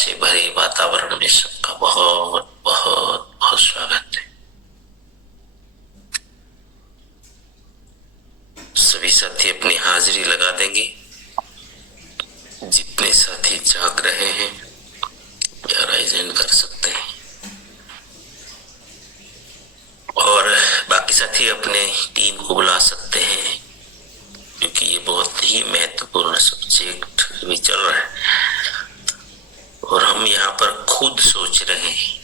से भरे वातावरण में सबका बहुत बहुत बहुत स्वागत है। सभी साथी अपनी हाजिरी लगा देंगे। जितने साथी जाग रहे हैं या राइजन कर सकते हैं, और बाकी साथी अपने टीम को बुला सकते हैं, क्योंकि ये बहुत ही महत्वपूर्ण सब्जेक्ट भी चल रहा है और हम यहाँ पर खुद सोच रहे हैं।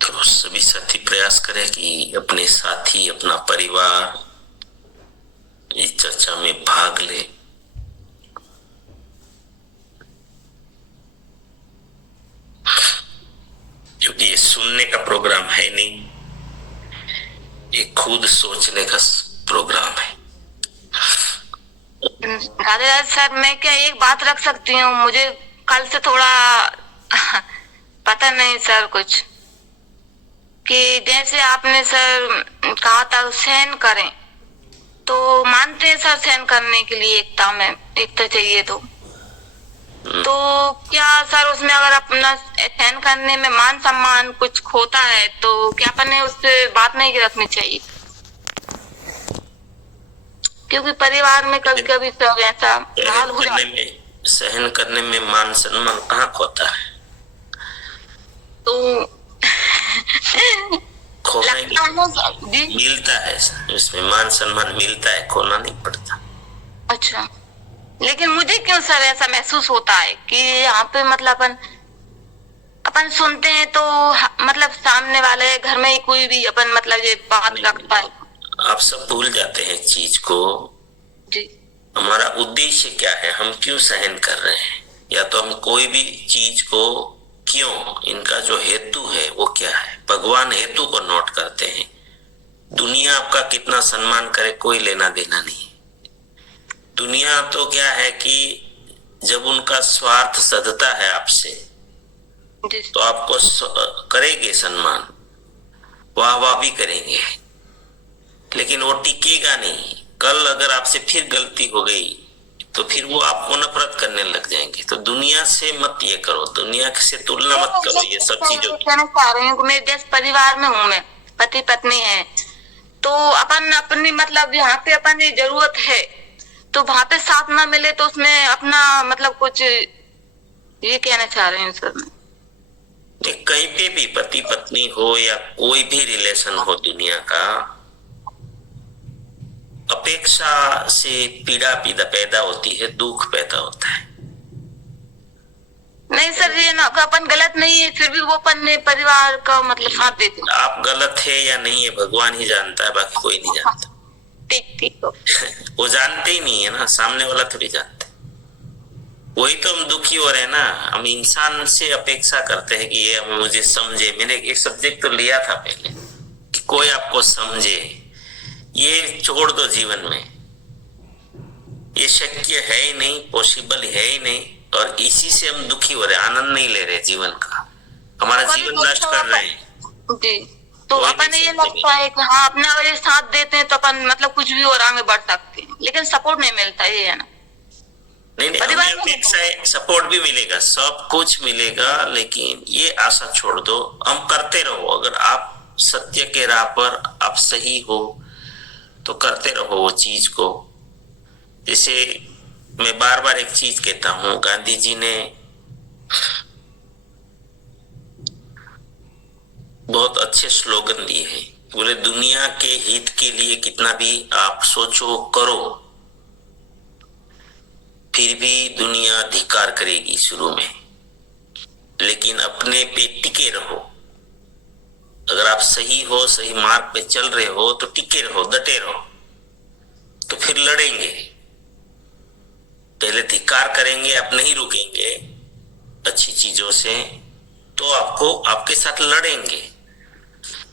तो सभी साथी प्रयास करें कि अपने साथी, अपना परिवार इस चर्चा में भाग ले। क्योंकि ये सुनने का प्रोग्राम है नहीं, ये खुद सोचने का प्रोग्राम है। राधे राधे सर, मैं क्या एक बात रख सकती हूँ? मुझे कल से थोड़ा पता नहीं सर कुछ, कि जैसे आपने सर कहा था सहन करें, तो मानते हैं सर सहन करने के लिए एकता में एकता चाहिए। तो क्या सर उसमें अगर अपना सहन करने में मान सम्मान कुछ खोता है तो क्या अपने उससे बात नहीं रखनी चाहिए? क्योंकि परिवार में कभी कभी सब ऐसा हाल हो जाता है। सहन करने में मान सम्मान कहाँ खोता है? तो जी मिलता है, इसमें मान सम्मान मिलता है, खोना नहीं पड़ता। अच्छा, लेकिन मुझे क्यों सर ऐसा महसूस होता है कि यहाँ पे मतलब अपन सुनते हैं तो मतलब सामने वाले घर में ही कोई भी अपन मतलब ये बात रखता है। आप सब भूल जाते हैं चीज को जी। हमारा उद्देश्य क्या है, हम क्यों सहन कर रहे हैं, या तो हम कोई भी चीज को क्यों, इनका जो हेतु है वो क्या है। भगवान हेतु को नोट करते हैं। दुनिया आपका कितना सम्मान करे कोई लेना देना नहीं। दुनिया तो क्या है कि जब उनका स्वार्थ सधता है आपसे तो आपको करेंगे सम्मान, वाह वाह भी करेंगे, लेकिन वो टिकेगा नहीं। कल अगर आपसे फिर गलती हो गई तो फिर वो आपको नफरत करने लग जाएंगे। तो दुनिया से मत ये करो, दुनिया से तुलना मत करो ये सब चीजों की। कहना चाह रही हूँ, मैं जिस परिवार में हूँ, मैं पति पत्नी है, तो अपन अपनी मतलब यहाँ पे अपन ये जरूरत है तो वहां पे साथ ना मिले तो उसमें अपना मतलब कुछ ये कहना चाह रहे हैं सर। कहीं पे भी पति पत्नी हो या कोई भी रिलेशन हो, दुनिया का अपेक्षा से पीड़ा पैदा होती है, दुख पैदा होता है। नहीं सर, ये ना अपन गलत नहीं है, फिर भी वो अपन परिवार का मतलब साथ देते। आप गलत है या नहीं है भगवान ही जानता है, बाकी कोई नहीं जानता। ठीक वो जानते ही नहीं है ना, सामने वाला थोड़ी जानते। वही तो हम दुखी हो रहे हैं ना, हम इंसान से अपेक्षा करते हैं कि ये मुझे समझे। मैंने एक सब्जेक्ट तो लिया था पहले कि कोई आपको समझे, ये छोड़ दो जीवन में, ये शक्य है ही नहीं, पॉसिबल है ही नहीं, और इसी से हम दुखी हो रहे हैं, आनंद नहीं ले रहे जीवन का, हमारा जीवन नष्ट कर रहे हैं जी। तो अपन ये लगता है कि हाँ अपना अगर ये साथ देते हैं तो अपन मतलब कुछ भी और आगे बढ़ सकते हैं, लेकिन सपोर्ट नहीं मिलता, ये है ना। नहीं, अपेक्षा है, सपोर्ट भी मिलेगा, सब कुछ मिलेगा, लेकिन ये आशा छोड़ दो। हम करते रहो, अगर आप सत्य के राह पर आप सही हो तो करते रहो वो चीज को। जैसे मैं बार बार एक चीज कहता हूँ, गांधी जी ने बहुत अच्छे स्लोगन दिए हैं, बोले दुनिया के हित के लिए कितना भी आप सोचो करो, फिर भी दुनिया धिक्कार करेगी शुरू में, लेकिन अपने पे टिके रहो। अगर आप सही हो, सही मार्ग पे चल रहे हो तो टिके रहो, डटे रहो, तो फिर लड़ेंगे। पहले धिक्कार करेंगे, आप नहीं रुकेंगे अच्छी चीजों से, तो आपको आपके साथ लड़ेंगे।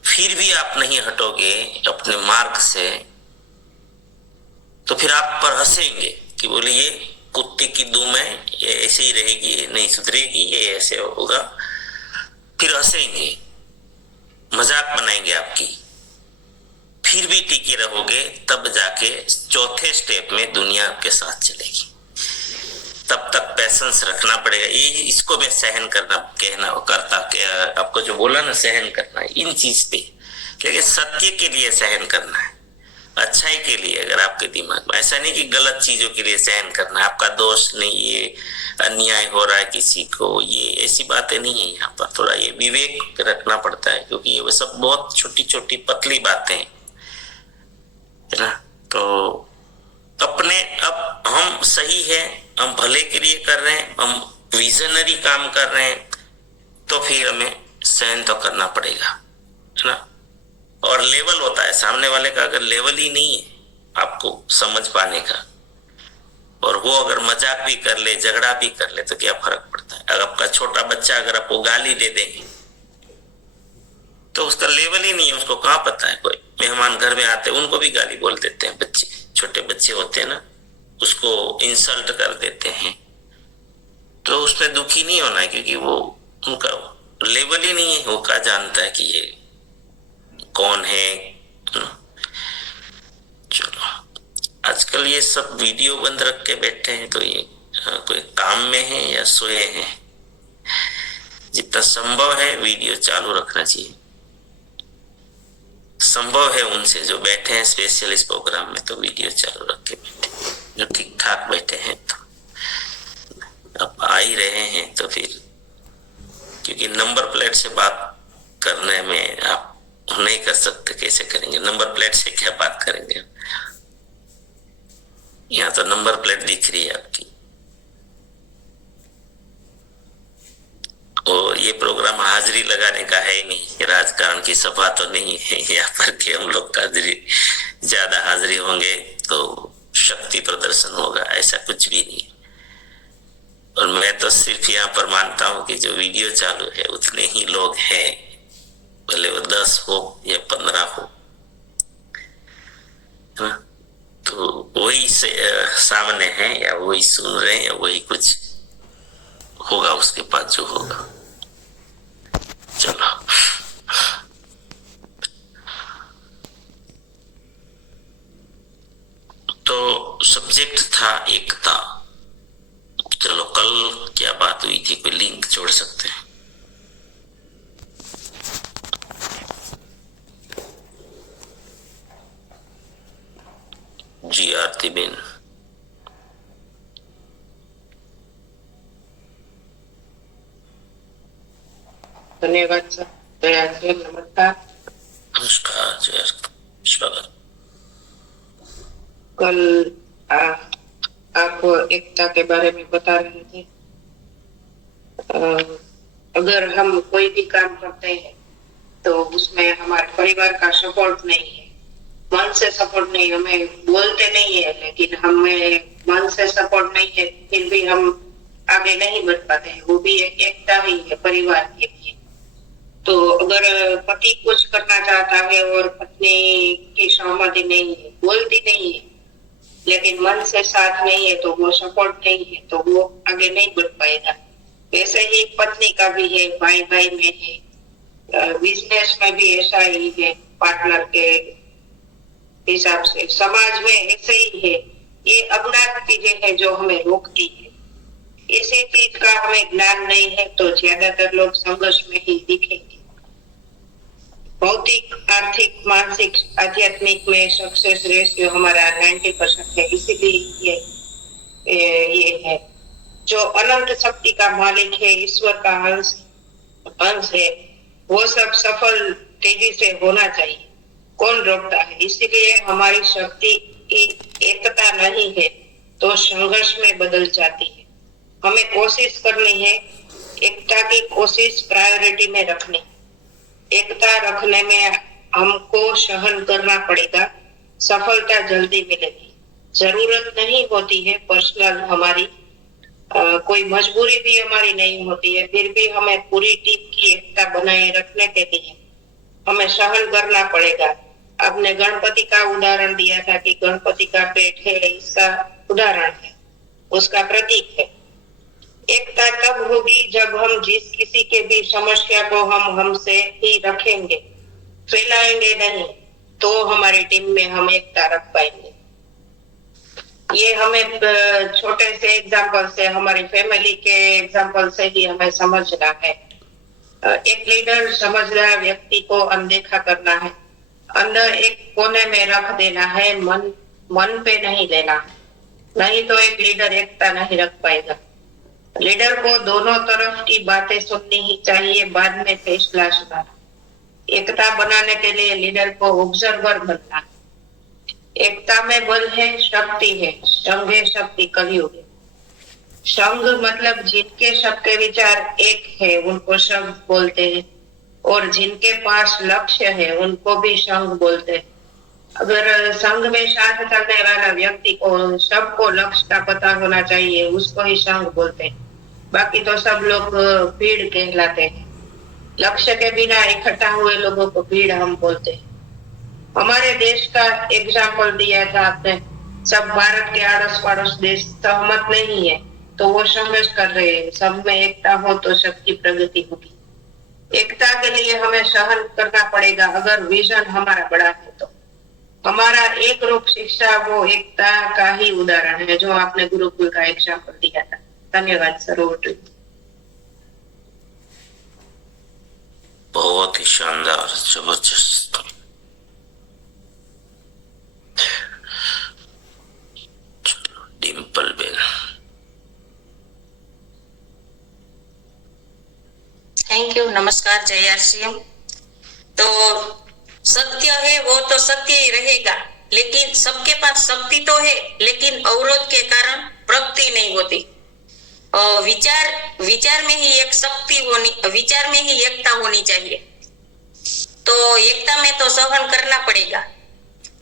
फिर भी आप नहीं हटोगे अपने मार्ग से, तो फिर आप पर हंसेंगे कि बोले ये कुत्ते की दुम है, ये ऐसे ही रहेगी, ये नहीं सुधरेगी, ये ऐसे होगा। फिर हंसेंगे, मजाक बनाएंगे आपकी, फिर भी टिके रहोगे, तब जाके चौथे स्टेप में दुनिया आपके साथ चलेगी। तब तक लाइसेंस रखना पड़ेगा, ये इसको मैं सहन करना कहना करता आपको जो बोला ना सहन करना है इन चीज पे, लेकिन सत्य के लिए सहन करना है, अच्छाई के लिए। अगर आपके दिमाग में ऐसा नहीं कि गलत चीजों के लिए सहन करना है, आपका दोष नहीं, ये अन्याय हो रहा है किसी को, ये ऐसी बातें नहीं है। यहाँ पर थोड़ा ये विवेक रखना पड़ता है, क्योंकि ये वो सब बहुत छोटी छोटी पतली बातें है ना। तो अपने अब हम सही है, हम भले के लिए कर रहे हैं, हम विजनरी काम कर रहे हैं, तो फिर हमें सहन तो करना पड़ेगा, है ना। और लेवल होता है सामने वाले का, अगर लेवल ही नहीं है आपको समझ पाने का, और वो अगर मजाक भी कर ले, झगड़ा भी कर ले, तो क्या फर्क पड़ता है। अगर आपका छोटा बच्चा अगर आपको गाली दे देंगे तो उसका लेवल ही नहीं है, उसको कहाँ पता है। कोई मेहमान घर में आते हैं उनको भी गाली बोल देते हैं, बच्चे छोटे बच्चे होते हैं ना, उसको इंसल्ट कर देते हैं, तो उसमें दुखी नहीं होना है, क्योंकि वो उनका लेवल ही नहीं है। वो क्या जानता है कि ये कौन है। चलो आजकल ये सब वीडियो बंद रख के बैठे हैं, तो ये कोई काम में है या सोए हैं। जितना संभव है वीडियो चालू रखना चाहिए, संभव है उनसे जो बैठे हैं स्पेशल इस प्रोग्राम में, तो वीडियो चालू रख के बैठे, जो ठीक ठाक बैठे हैं। तो अब आ ही रहे हैं तो फिर, क्योंकि नंबर प्लेट से बात करने में आप नहीं कर सकते, कैसे करेंगे, नंबर प्लेट से क्या बात करेंगे। यहाँ तो नंबर प्लेट दिख रही है आपकी, और ये प्रोग्राम हाजिरी लगाने का है ही नहीं, राजकारण की सभा तो नहीं है यहाँ पर कि हम लोग हाजिरी, ज्यादा हाजिरी होंगे तो शक्ति प्रदर्शन होगा, ऐसा कुछ भी नहीं। और मैं तो सिर्फ यहाँ पर मानता हूँ कि जो वीडियो चालू है उतने ही लोग हैं, भले वो 10 हो या 15 हो, तो वही से सामने है, या वही सुन रहे हैं, या वही कुछ होगा उसके पास जो होगा। चलो तो सब्जेक्ट था एकता। चलो कल क्या बात हुई थी, कोई लिंक जोड़ सकते हैं। जी आरती बेन, धन्यवाद सर। दया से नमस्कार। नमस्कार, जय स्वागत। कल आप एकता के बारे में बता रहे थे। अगर हम कोई भी काम करते हैं तो उसमें हमारे परिवार का सपोर्ट नहीं है, मन से सपोर्ट नहीं, हमें बोलते नहीं है लेकिन हमें मन से सपोर्ट नहीं है, फिर भी हम आगे नहीं बढ़ पाते हैं। वो भी एक एकता ही है परिवार के लिए। तो अगर पति कुछ करना चाहता है और पत्नी की सहमति नहीं है, बोलती नहीं है, लेकिन मन से साथ नहीं है, तो वो सपोर्ट नहीं है, तो वो आगे नहीं बढ़ पाएगा। वैसे ही पत्नी का भी है, भाई भाई में है, बिजनेस में भी ऐसा ही है, पार्टनर के हिसाब से समाज में ऐसे ही है। ये अज्ञात चीजें हैं जो हमें रोकती है। इसी चीज का हमें ज्ञान नहीं है तो ज्यादातर लोग संघर्ष में ही दिखेंगे। भौतिक, आर्थिक, मानसिक, आध्यात्मिक में सक्सेस रेशियो हमारा 90% है। इसीलिए ये है जो अनंत शक्ति का मालिक है, ईश्वर का अंश है, वो सब सफल तेजी से होना चाहिए। कौन रोकता है? इसीलिए हमारी शक्ति एकता नहीं है तो संघर्ष में बदल जाती है। हमें कोशिश करनी है, एकता की कोशिश प्रायोरिटी में रखनी। एकता रखने में हमको सहन करना पड़ेगा, सफलता जल्दी मिलेगी। जरूरत नहीं होती है पर्सनल हमारी, कोई मजबूरी भी हमारी नहीं होती है, फिर भी हमें पूरी टीम की एकता बनाए रखने के लिए हमें सहन करना पड़ेगा। आपने गणपति का उदाहरण दिया था कि गणपति का पेट है, इसका उदाहरण है, उसका प्रतीक है। एकता तब होगी जब हम जिस किसी के भी समस्या को हम हमसे ही रखेंगे, फैलाएंगे नहीं, तो हमारी टीम में हम एकता रख पाएंगे। ये हमें छोटे से एग्जाम्पल से, हमारी फैमिली के एग्जाम्पल से ही हमें समझना है। एक लीडर समझदार व्यक्ति को अनदेखा करना है, अंदर एक कोने में रख देना है, मन पे नहीं लेना, नहीं तो एक लीडर एकता नहीं रख पाएगा। लीडर को दोनों तरफ की बातें सुननी ही चाहिए, बाद में फैसला सुनाना। एकता बनाने के लिए लीडर को ऑब्जर्वर बनना है। एकता में बल है, शक्ति है, संघ है शक्ति, कलयुग है। संघ मतलब जिनके सबके विचार एक है उनको संघ बोलते हैं, और जिनके पास लक्ष्य है उनको भी संघ बोलते हैं। अगर संघ में साथ चलने वाला व्यक्ति को सबको लक्ष्य का पता होना चाहिए, उसको ही संघ बोलते हैं। बाकी तो सब लोग भीड़ कहलाते हैं। लक्ष्य के बिना इकट्ठा हुए लोगों को भीड़ हम बोलते हैं। हमारे देश का एग्जाम्पल दिया था आपने, सब भारत के आड़ोस पड़ोस देश सहमत नहीं है तो वो संघर्ष कर रहे हैं। सब में एकता हो तो सबकी प्रगति होगी। एकता के लिए हमें सहन करना पड़ेगा। अगर विजन हमारा बड़ा है तो हमारा एक रूप शिक्षा वो एकता का ही उदाहरण है, जो आपने गुरुकुल का एग्जाम्पल दिया था। धन्यवाद सर। बहुत ही शानदार, जबरदस्त। चलो डिम्पल बेन। Thank you. नमस्कार, जय आरसीएम। तो सत्य है वो तो सत्य ही रहेगा, लेकिन सबके पास शक्ति तो है, लेकिन अवरोध के कारण प्रगति नहीं होती। विचार में ही एक शक्ति होनी, विचार में ही एकता होनी चाहिए। तो एकता में तो सहन करना पड़ेगा।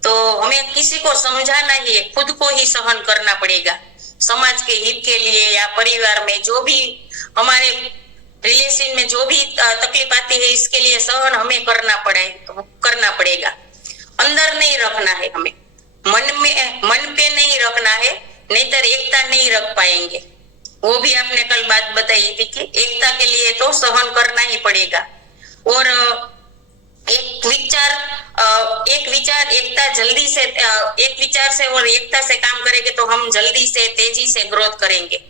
तो हमें किसी को समझाना ही है, खुद को ही सहन करना पड़ेगा। समाज के हित के लिए या परिवार में जो भी हमारे रिलेशन में जो भी तकलीफ आती है, इसके लिए सहन हमें करना पड़ेगा। अंदर नहीं रखना है, हमें मन पे नहीं रखना है, नहीं तो एकता नहीं रख पाएंगे। वो भी आपने कल बात बताई थी कि एकता के लिए तो सहन करना ही पड़ेगा। और एक विचार एकता जल्दी से, एक विचार से और एकता से काम करेंगे तो हम जल्दी से तेजी से ग्रोथ करेंगे।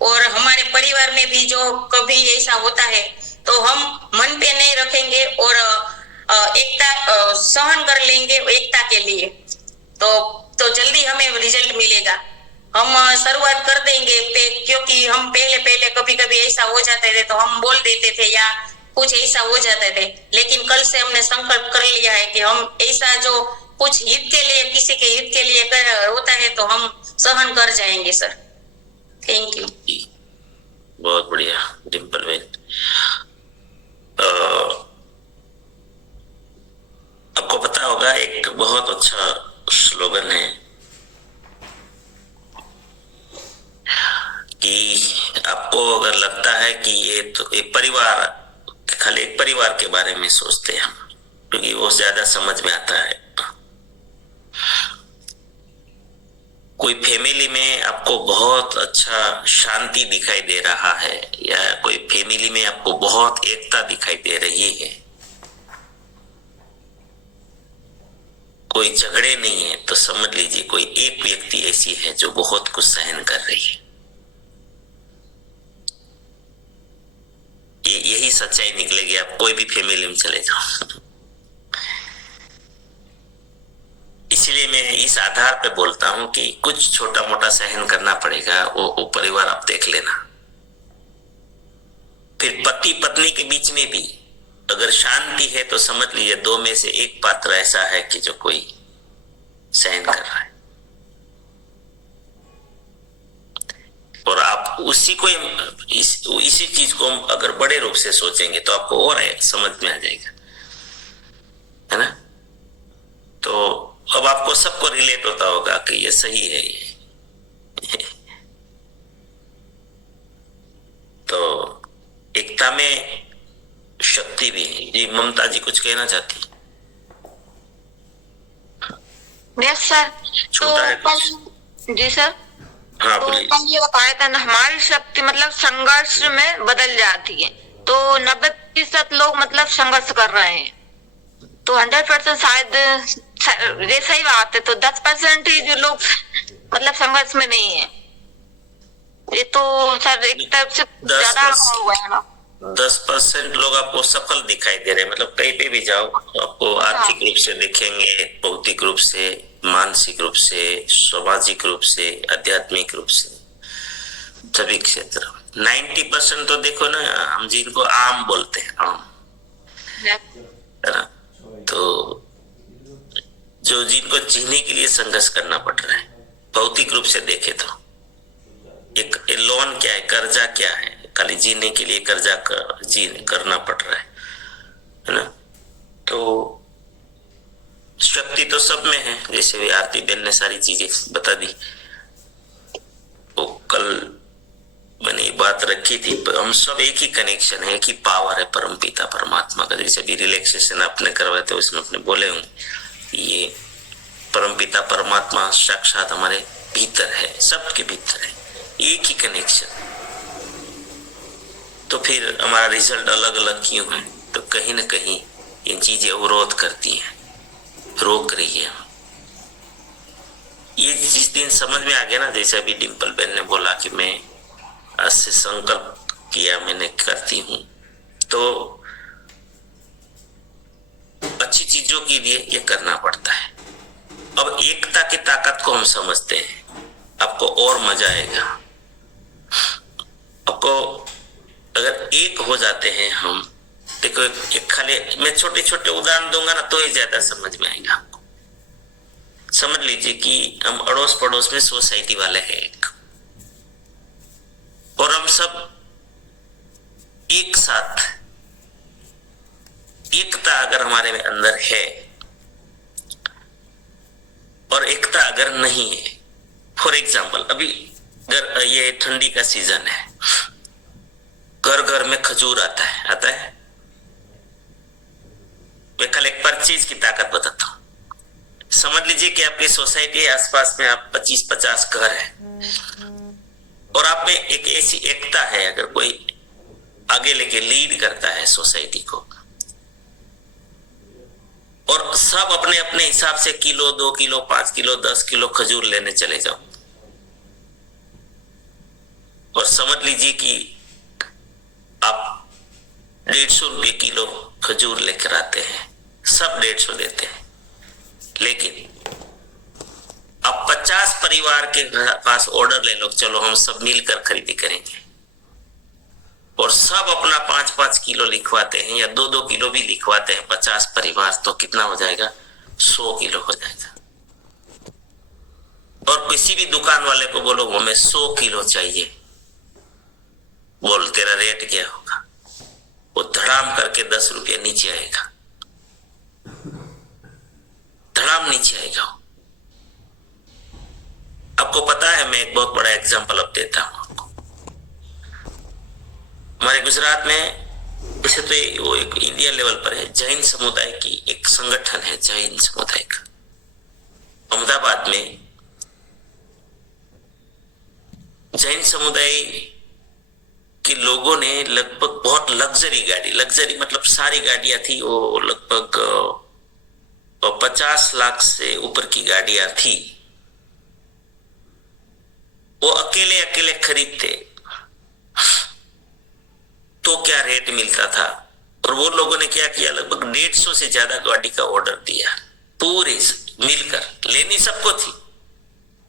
और हमारे परिवार में भी जो कभी ऐसा होता है तो हम मन पे नहीं रखेंगे और एकता सहन कर लेंगे एकता के लिए, तो जल्दी हमें रिजल्ट मिलेगा। हम शुरुआत कर देंगे क्योंकि हम पहले कभी ऐसा हो जाते थे तो हम बोल देते थे या कुछ ऐसा हो जाते थे, लेकिन कल से हमने संकल्प कर लिया है कि हम ऐसा जो कुछ हित के लिए, किसी के हित के लिए होता है तो हम सहन कर जाएंगे सर। Thank you. बहुत बढ़िया डिम्पल बेन। आपको पता होगा एक बहुत अच्छा स्लोगन है कि आपको अगर लगता है कि ये तो एक परिवार, खाली एक परिवार के बारे में सोचते हैं हम, क्योंकि वो ज्यादा समझ में आता है। कोई फैमिली में आपको बहुत अच्छा शांति दिखाई दे रहा है, या कोई फैमिली में आपको बहुत एकता दिखाई दे रही है, कोई झगड़े नहीं है, तो समझ लीजिए कोई एक व्यक्ति ऐसी है जो बहुत कुछ सहन कर रही है। यही सच्चाई निकलेगी। आप कोई भी फैमिली में चले जाओ। इसलिए मैं इस आधार पे बोलता हूं कि कुछ छोटा मोटा सहन करना पड़ेगा, वो परिवार आप देख लेना। फिर पति पत्नी के बीच में भी अगर शांति है तो समझ लीजिए दो में से एक पात्र ऐसा है कि जो कोई सहन कर रहा है, और आप उसी को इसी चीज को अगर बड़े रूप से सोचेंगे तो आपको और समझ में आ जाएगा, है ना। तो अब आपको सबको रिलेट होता होगा कि ये सही है ये। तो एकता में शक्ति भी है। जी ममता जी कुछ कहना चाहती? Yes sir. तो जी सर, हाँ तो कल ये बताया था ना, हमारी शक्ति मतलब संघर्ष में बदल जाती है। तो 90% लोग मतलब संघर्ष कर रहे हैं, तो 100% शायद ये सही बात है। तो 10% ही जो लोग मतलब संघर्ष में नहीं है। ये तो सर एक तरफ से 10% ज्यादा हुआ है ना। 10% लोग आपको सफल दिखाई दे रहे हैं। मतलब कहीं पे भी जाओ तो आपको आर्थिक रूप से देखेंगे, भौतिक रूप से, मानसिक रूप से, सामाजिक रूप से, आध्यात्मिक रूप से, सभी क्षेत्र। 90% तो देखो ना, हम जिनको आम बोलते हैं, आम, है ना, तो जो जिनको जीने के लिए संघर्ष करना पड़ रहा है, भौतिक रूप से देखे तो एक लोन क्या है, कर्जा क्या है, खाली जीने के लिए कर्जा करना पड़ रहा है ना। तो शक्ति तो सब में है, जैसे भी आरती बहन ने सारी चीजें बता दी। वो कल मैंने बात रखी थी, हम सब एक ही कनेक्शन है, एक ही पावर है परम पिता परमात्मा का। जैसे भी रिलैक्सेशन आपने करवाए थे उसमें अपने बोले होंगे, ये परम पिता परमात्मा साक्षात हमारे भीतर है, सबके भीतर है, एक ही कनेक्शन। तो फिर हमारा रिजल्ट अलग अलग क्यों है? तो कहीं ना कहीं ये चीजें अवरोध करती हैं, रोक रही है। ये जिस दिन समझ में आ गया ना, जैसे अभी डिम्पल बहन ने बोला कि मैं आज से संकल्प किया, मैंने करती हूं, तो अच्छी चीजों के लिए ये करना पड़ता है। अब एकता की ताकत को हम समझते हैं, आपको और मजा आएगा। आपको अगर एक हो जाते हैं हम, देखो एक खाली मैं छोटे छोटे उदाहरण दूंगा ना तो ही ज्यादा समझ में आएगा आपको। समझ लीजिए कि हम अड़ोस पड़ोस में सोसाइटी वाले हैं एक, और हम सब एक साथ, एकता अगर हमारे में अंदर है और एकता अगर नहीं है, फॉर एग्जाम्पल अभी अगर ये ठंडी का सीजन है, घर घर में खजूर आता है। मैं कल एक परचेज की ताकत बताता हूं। समझ लीजिए कि आपकी सोसाइटी आसपास में आप 25-50 घर है और आप में एक ऐसी एकता है, अगर कोई आगे लेके लीड करता है सोसाइटी को, और सब अपने अपने हिसाब से किलो, 2 किलो, 5 किलो, 10 किलो खजूर लेने चले जाओ, और समझ लीजिए कि आप 150 रुपये किलो खजूर लेकर आते हैं, सब 150 देते हैं, लेकिन अब 50 परिवार के पास ऑर्डर ले लो, चलो हम सब मिलकर खरीदी करेंगे, और सब अपना 5-5 किलो लिखवाते हैं या 2-2 किलो भी लिखवाते हैं 50 परिवार, तो कितना हो जाएगा? 100 किलो हो जाएगा। और किसी भी दुकान वाले को बोलो हमें 100 किलो चाहिए, बोल तेरा रेट क्या होगा? वो धड़ाम करके 10 रुपया नीचे आएगा, धड़ाम नीचे आएगा। आपको पता है, मैं एक बहुत बड़ा एग्जांपल अब देता हूं आपको। हमारे गुजरात में वैसे तो वो एक इंडिया लेवल पर है, जैन समुदाय की एक संगठन है, जैन समुदाय का। अहमदाबाद में जैन समुदाय के लोगों ने लगभग बहुत लग्जरी गाड़ी, लग्जरी मतलब सारी गाड़ियां थी, वो लगभग 50 लाख से ऊपर की गाड़ियां थी, वो अकेले अकेले खरीदते तो क्या रेट मिलता था। और वो लोगों ने क्या किया, लगभग 150 से ज्यादा गाड़ी का ऑर्डर दिया, पूरी मिलकर। लेनी सबको थी,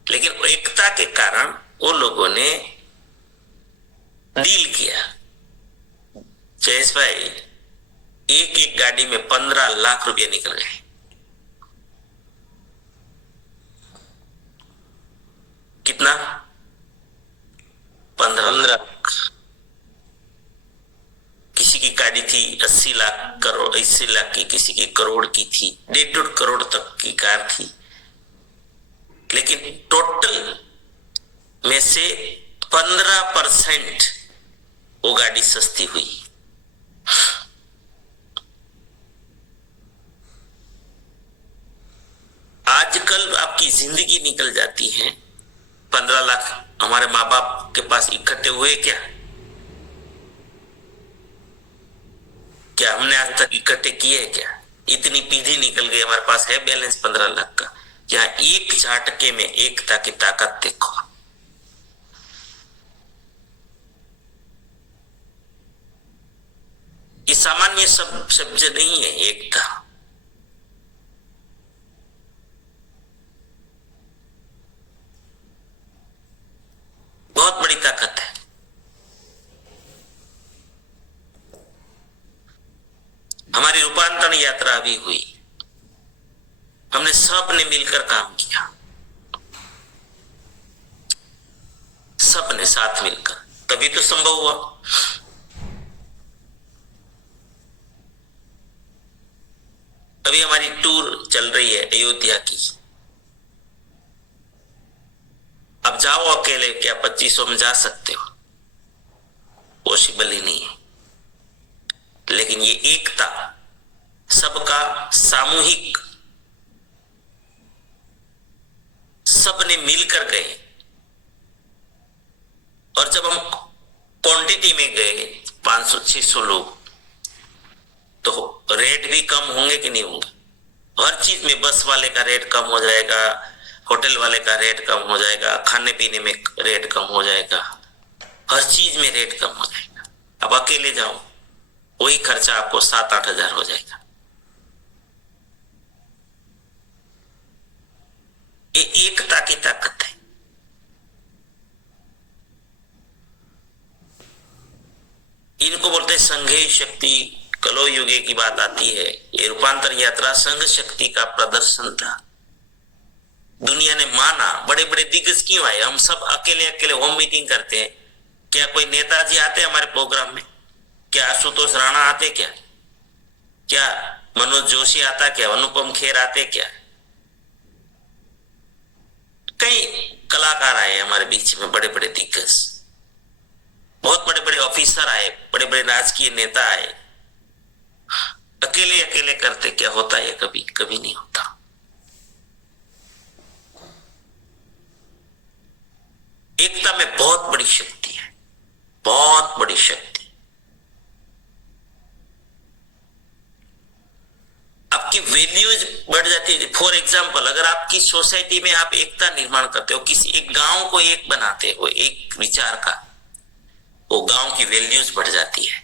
लेकिन एकता के कारण वो लोगों ने डील किया। जयेश भाई, एक एक गाड़ी में 15 लाख रुपए निकल गए। कितना? 15 लाख। किसी की गाड़ी थी 80 लाख, करोड़, 80 लाख की, किसी की करोड़ की थी, 1.5 करोड़ तक की कार थी, लेकिन टोटल में से 15% वो गाड़ी सस्ती हुई। आजकल आपकी जिंदगी निकल जाती है, 15 लाख हमारे माँ बाप के पास इकट्ठे हुए क्या? हमने आज तक इकट्ठे किए क्या? इतनी पीढ़ी निकल गई, हमारे पास है बैलेंस 15 लाख का, या एक झटके में एकता की ताकत देखो। ये सामान्य शब्द नहीं है एकता। बहुत बड़ी ताकत है। हमारी रूपांतरण यात्रा अभी हुई, हमने सबने मिलकर काम किया, सबने साथ मिलकर, तभी तो संभव हुआ। अभी हमारी टूर चल रही है अयोध्या की। अब जाओ अकेले, क्या 2500 में जा सकते हो? पॉसिबल ही नहीं है। लेकिन ये एकता, सबका सामूहिक, सबने मिलकर गए। और जब हम क्वांटिटी में गए 500-600 लोग, तो रेट भी कम होंगे कि नहीं होंगे? हर चीज में बस वाले का रेट कम हो जाएगा, होटल वाले का रेट कम हो जाएगा, खाने पीने में रेट कम हो जाएगा, हर चीज में रेट कम हो जाएगा। अब अकेले जाओ, वही खर्चा आपको 7-8 हजार हो जाएगा। ये एकता की ताकत है। इनको बोलते हैं संघीय शक्ति। कलो युगे की बात आती है। ये रूपांतर यात्रा संघ शक्ति का प्रदर्शन था। दुनिया ने माना, बड़े बड़े दिग्गज क्यों आए? हम सब अकेले अकेले होम मीटिंग करते हैं। क्या कोई नेताजी आते हमारे प्रोग्राम में? क्या आशुतोष राणा आते? क्या मनोज जोशी आता? क्या अनुपम खेर आते? क्या कई कलाकार आए हमारे बीच में, बड़े बड़े दिग्गज, बहुत बड़े बड़े ऑफिसर आए, बड़े बड़े राजकीय नेता आए। अकेले अकेले करते क्या होता है? कभी कभी नहीं होता। एकता में बहुत बड़ी शक्ति है, बहुत बड़ी शक्ति। आपकी वैल्यूज बढ़ जाती है। फॉर एग्जाम्पल, अगर आपकी सोसाइटी में आप एकता निर्माण करते हो, किसी एक गांव को एक बनाते हो, एक विचार का, वो गांव की वैल्यूज बढ़ जाती है।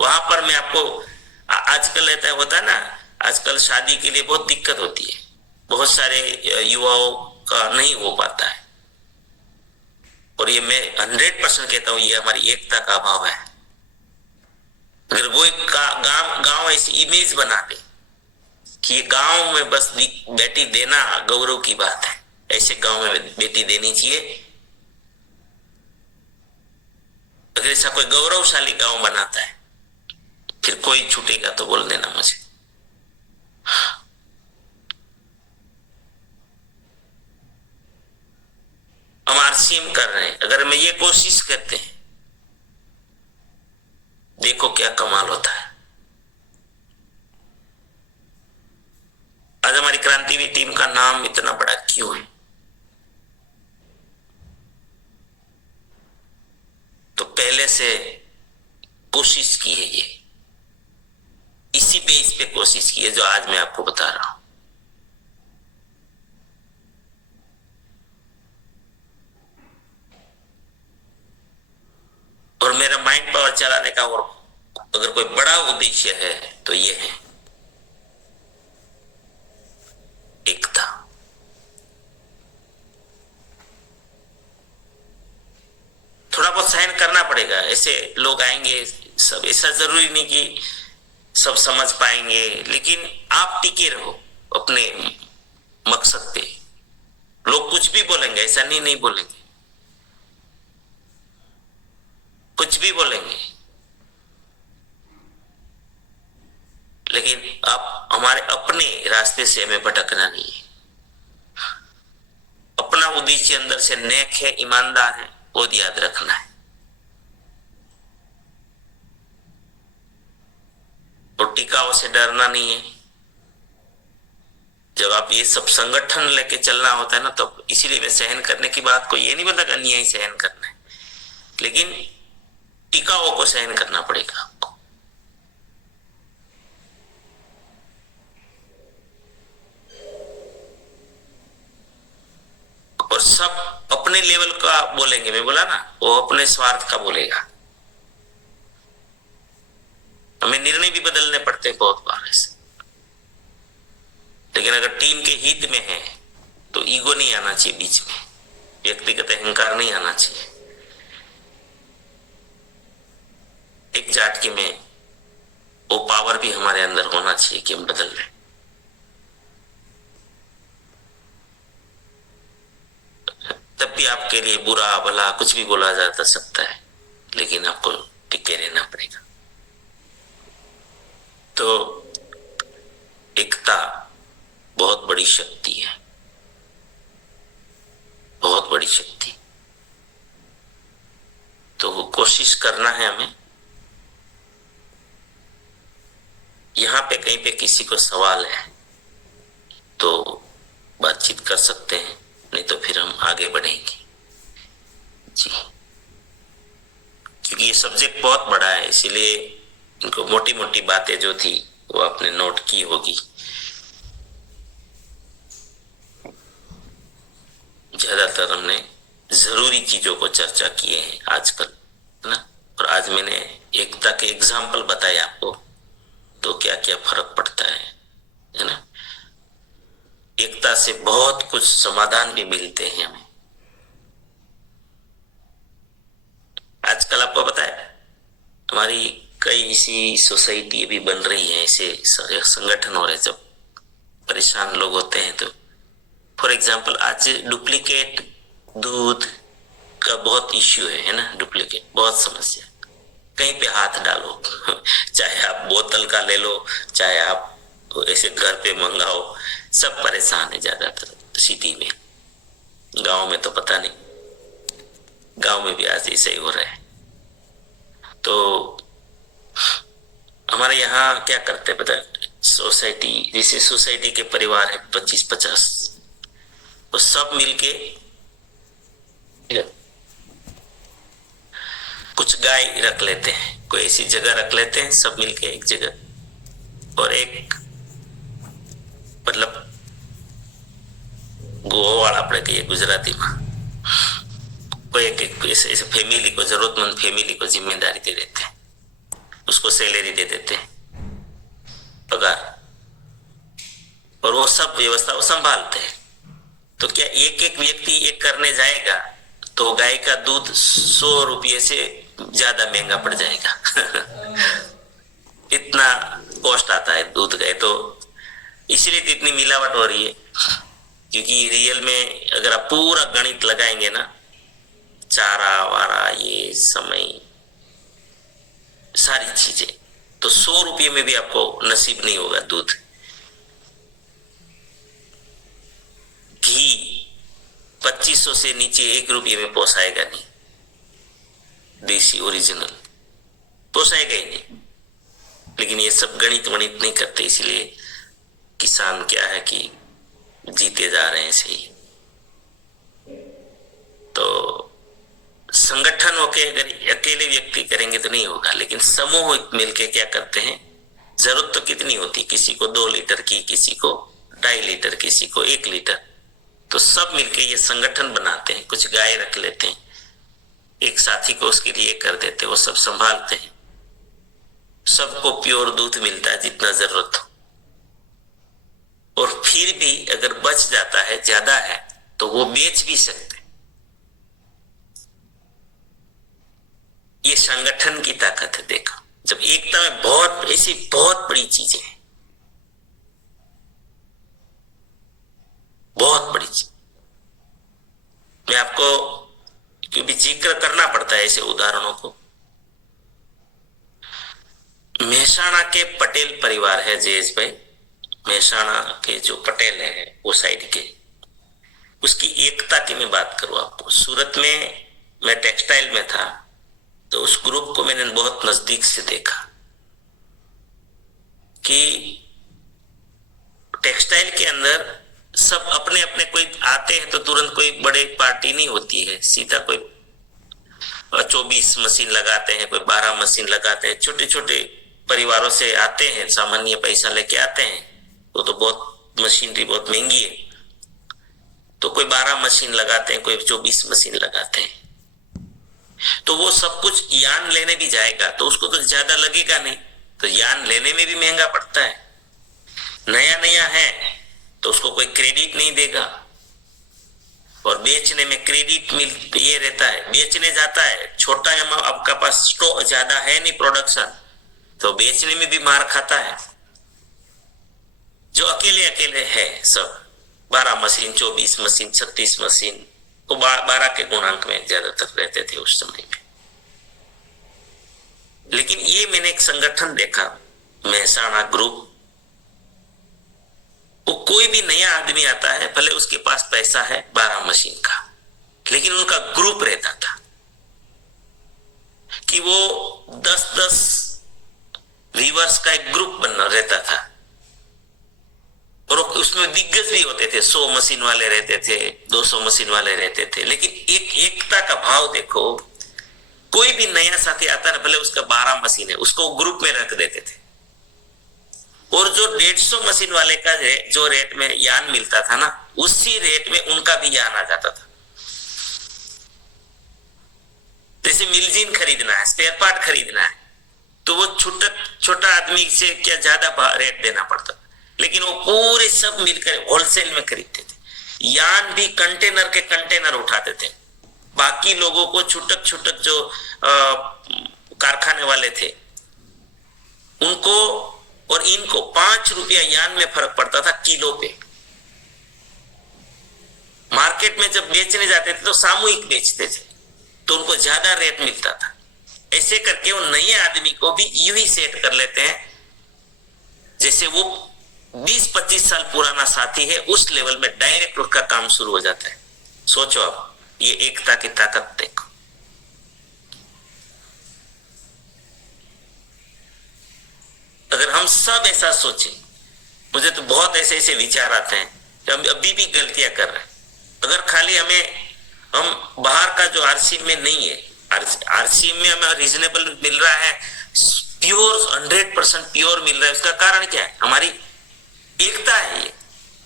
वहां पर मैं आपको, आजकल ऐसा होता है ना, आजकल शादी के लिए बहुत दिक्कत होती है, बहुत सारे युवाओं का नहीं हो पाता है। और ये मैं 100% कहता हूं, ये हमारी एकता का अभाव है। अगर वो एक गांव ऐसी इमेज बना दे कि ये गांव में बस बेटी देना गौरव की बात है, ऐसे गांव में बेटी देनी चाहिए। अगर ऐसा कोई गौरवशाली गांव बनाता है, फिर कोई छूटेगा तो बोल देना मुझे। हम आरसीएम कर रहे हैं, अगर मैं ये कोशिश करते हैं, देखो क्या कमाल होता है। आज हमारी क्रांतिवीर टीम का नाम इतना बड़ा क्यों है? तो पहले से कोशिश की है, ये इसी बेस पे कोशिश की है जो आज मैं आपको बता रहा हूं। और मेरा माइंड पावर चलाने का और अगर कोई बड़ा उद्देश्य है तो ये है एकता। थोड़ा बहुत सहन करना पड़ेगा। ऐसे लोग आएंगे सब, ऐसा जरूरी नहीं कि सब समझ पाएंगे, लेकिन आप टिके रहो अपने मकसद पे। लोग कुछ भी बोलेंगे, ऐसा नहीं बोलेंगे, कुछ भी बोलेंगे, लेकिन आप हमारे अपने रास्ते से हमें भटकना नहीं है। अपना उद्देश्य अंदर से नेक है, ईमानदार है, वो याद रखना है। और टिकाओ से डरना नहीं है। जब आप ये सब संगठन लेके चलना होता है ना, तो इसीलिए मैं सहन करने की बात को ये नहीं बोलता कि अन्याय सहन करना है, लेकिन टिकाओ को सहन करना पड़ेगा आपको। अपने लेवल का बोलेंगे, मैं बोला ना, वो अपने स्वार्थ का बोलेगा। हमें निर्णय भी बदलने पड़ते हैं बहुत बार ऐसे। लेकिन अगर टीम के हित में है तो ईगो नहीं आना चाहिए बीच में, व्यक्तिगत अहंकार नहीं आना चाहिए। एक झटके में वो पावर भी हमारे अंदर होना चाहिए कि हम बदल लें। तब भी आपके लिए बुरा भला कुछ भी बोला जा सकता है, लेकिन आपको टिके रहना पड़ेगा। तो एकता बहुत बड़ी शक्ति है, बहुत बड़ी शक्ति। तो वो कोशिश करना है हमें। यहाँ पे कहीं पे किसी को सवाल है तो बातचीत कर सकते हैं, नहीं तो फिर हम आगे बढ़ेंगे जी। क्योंकि ये सब्जेक्ट बहुत बड़ा है, इसीलिए इनको मोटी मोटी बातें जो थी वो आपने नोट की होगी। ज्यादातर हमने जरूरी चीजों को चर्चा किए हैं आजकल, है ना। और आज मैंने एकता के एग्जाम्पल बताए आपको, तो क्या क्या फर्क पड़ता है ना। एकता से बहुत कुछ समाधान भी मिलते हैं हमें। आजकल आपको पता है हमारी कई ऐसी सोसाइटी भी बन रही है, ऐसे संगठन हो रहे हैं। जब परेशान लोग होते हैं तो फॉर एग्जाम्पल आज डुप्लीकेट दूध का बहुत इश्यू है ना। डुप्लीकेट बहुत समस्या, कहीं पे हाथ डालो चाहे आप बोतल का ले लो, चाहे आप ऐसे घर पे मंगाओ, सब परेशान है ज्यादातर सिटी में। गांव में तो पता नहीं, गांव में भी आज ऐसे ही हो रहा है। तो हमारे यहाँ क्या करते हैं पता है, सोसाइटी, जैसे सोसाइटी के परिवार है 25-50, वो सब मिलके कुछ गाय रख लेते हैं, कोई ऐसी जगह रख लेते हैं सब मिलके एक जगह। और एक मतलब गोवाड़ा पड़े के गुजराती में कोई एक ऐसे फैमिली को, जरूरतमंद फैमिली को जिम्मेदारी दे देते हैं, उसको सैलरी दे देते हैं, पगार, और वो सब व्यवस्था वो संभालते हैं। तो क्या एक एक व्यक्ति ये करने जाएगा तो गाय का दूध 100 रुपये से ज्यादा महंगा पड़ जाएगा इतना कॉस्ट आता है दूध का। तो इसलिए तो इतनी मिलावट हो रही है, क्योंकि रियल में अगर आप पूरा गणित लगाएंगे ना, चारा वारा ये समय सारी चीजें, तो 100 रुपये में भी आपको नसीब नहीं होगा दूध। घी 2500 से नीचे 1 रुपये में पोसाएगा नहीं, देसी ओरिजिनल पोसाएगा ही नहीं। लेकिन ये सब गणित वणित नहीं करते, इसलिए किसान क्या है कि जीते जा रहे हैं ऐसे ही। तो संगठन होके अगर अकेले व्यक्ति करेंगे तो नहीं होगा, लेकिन समूह मिलके क्या करते हैं, जरूरत तो कितनी होती, किसी को 2 लीटर की, किसी को 2.5 लीटर, किसी को 1 लीटर, तो सब मिलके ये संगठन बनाते हैं। कुछ गाय रख लेते हैं, एक साथी को उसके लिए कर देते हैं, वो सब संभालते हैं, सबको प्योर दूध मिलता है जितना जरूरत हो। और फिर भी अगर बच जाता है, ज्यादा है, तो वो बेच भी सकते हैं। ये संगठन की ताकत है। देखो, जब एकता में बहुत ऐसी बहुत बड़ी चीजें हैं, बहुत बड़ी चीज। मैं आपको क्योंकि जिक्र करना पड़ता है ऐसे उदाहरणों को। मेहसाणा के पटेल परिवार है, जयेश भाई, मेहसाणा के जो पटेल है वो साइड के, उसकी एकता की मैं बात करूं आपको। सूरत में मैं टेक्सटाइल में था, तो उस ग्रुप को मैंने बहुत नजदीक से देखा कि टेक्सटाइल के अंदर सब अपने अपने, कोई आते हैं तो तुरंत कोई बड़े पार्टी नहीं होती है, सीधा कोई 24 मशीन लगाते हैं, कोई 12 मशीन लगाते हैं। छोटे छोटे परिवारों से आते हैं, सामान्य पैसा लेके आते हैं, वो तो बहुत मशीनरी बहुत महंगी है। तो कोई 12 मशीन लगाते हैं, कोई 24 मशीन लगाते हैं। तो वो सब कुछ यान लेने भी जाएगा तो उसको तो ज्यादा लगेगा नहीं, तो यान लेने में भी महंगा पड़ता है। नया नया है तो उसको कोई क्रेडिट नहीं देगा, और बेचने में क्रेडिट मिल ये रहता है, बेचने जाता है छोटा अमाउंट, आपका पास स्टॉक ज्यादा है नहीं प्रोडक्शन, तो बेचने में भी मार खाता है। जो अकेले अकेले है सब 12 मशीन, 24 मशीन, 36 मशीन, तो 12 के गुणांक में ज्यादातर रहते थे उस समय में। लेकिन ये मैंने एक संगठन देखा, मेहसाणा ग्रुप, वो कोई भी नया आदमी आता है, भले उसके पास पैसा है 12 मशीन का, लेकिन उनका ग्रुप रहता था कि वो 10-10 वीवर्स का एक ग्रुप बना रहता था, और उसमें दिग्गज भी होते थे, 100 मशीन वाले रहते थे, 200 मशीन वाले रहते थे। लेकिन एक एकता का भाव देखो, कोई भी नया साथी आता है, भले उसका 12 मशीन है, उसको ग्रुप में रख देते थे। और जो 150 मशीन वाले का जो रेट में यान मिलता था ना, उसी रेट में उनका भी यान आ जाता था। जैसे मिलजीन खरीदना है, स्पेयर पार्ट खरीदना है, तो वो छोटा आदमी से क्या ज्यादा रेट देना पड़ता, लेकिन वो पूरे सब मिलकर होलसेल में खरीदते थे। यान भी कंटेनर के कंटेनर उठाते थे। बाकी लोगों को छुटक छुटक जो कारखाने वाले थे उनको और इनको 5 रुपया यान में फर्क पड़ता था किलो पे। मार्केट में जब बेचने जाते थे तो सामूहिक बेचते थे, तो उनको ज्यादा रेट मिलता था। ऐसे करके वो नए आदमी को भी यूं ही सेट कर लेते हैं जैसे वो 20-25 साल पुराना साथी है, उस लेवल में डायरेक्ट उसका काम शुरू हो जाता है। सोचो आप, ये एकता की ताकत देखो। अगर हम सब ऐसा सोचें, मुझे तो बहुत ऐसे ऐसे विचार आते हैं कि हम अभी भी गलतियां कर रहे हैं। अगर खाली हम बाहर का जो आरसीएम में नहीं है, आरसीएम में हमें रीजनेबल मिल रहा है, प्योर 100% प्योर मिल रहा है, उसका कारण क्या है? हमारी एकता है। ये